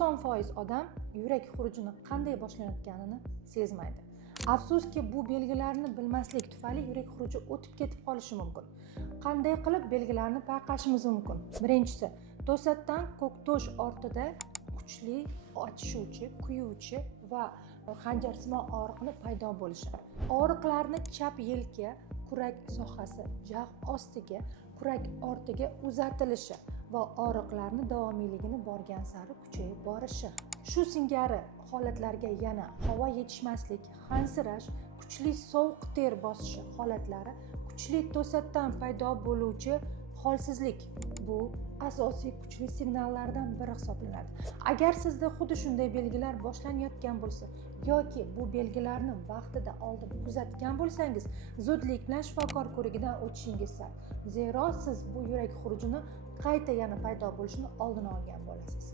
90% odam yurak xurujini qanday boshlanayotganini sezmaydi. Afsuski, bu belgilarni bilmaslik tufayli yurak xuruji o'tib ketib qolishi mumkin. Qanday qilib belgilarni payqashimiz mumkin? Birinchisi, to'satdan ko'ktosh ortida kuchli achishuvchi, kuyuvchi va xanjarsimon og'riqni paydo bo'lishi. Og'riqlarni chap yelka, kurak sohasi, jag' ostiga, kurak ortiga uzatilishi va og'riqlarni davomiyligini borgan sari kuchayib borishi. Shu singari holatlarga yana havo yetishmaslik, hansirash, kuchli sovuq ter bosishi holatlari, kuchli to'satdan paydo bo'luvchi holsizlik bu asosiy kuchli signallardan biri hisoblanadi. Agar sizda xuddi shunday belgilar boshlanayotgan bo'lsa yoki bu belgilarni vaqtida oldin kuzatgan bo'lsangiz, zudlik bilan shifokor ko'rigidan o'tishingiz zarur. Zero siz bu yurak xurujini qayta yana paydo bo'lishini oldini olgan bo'lasiz.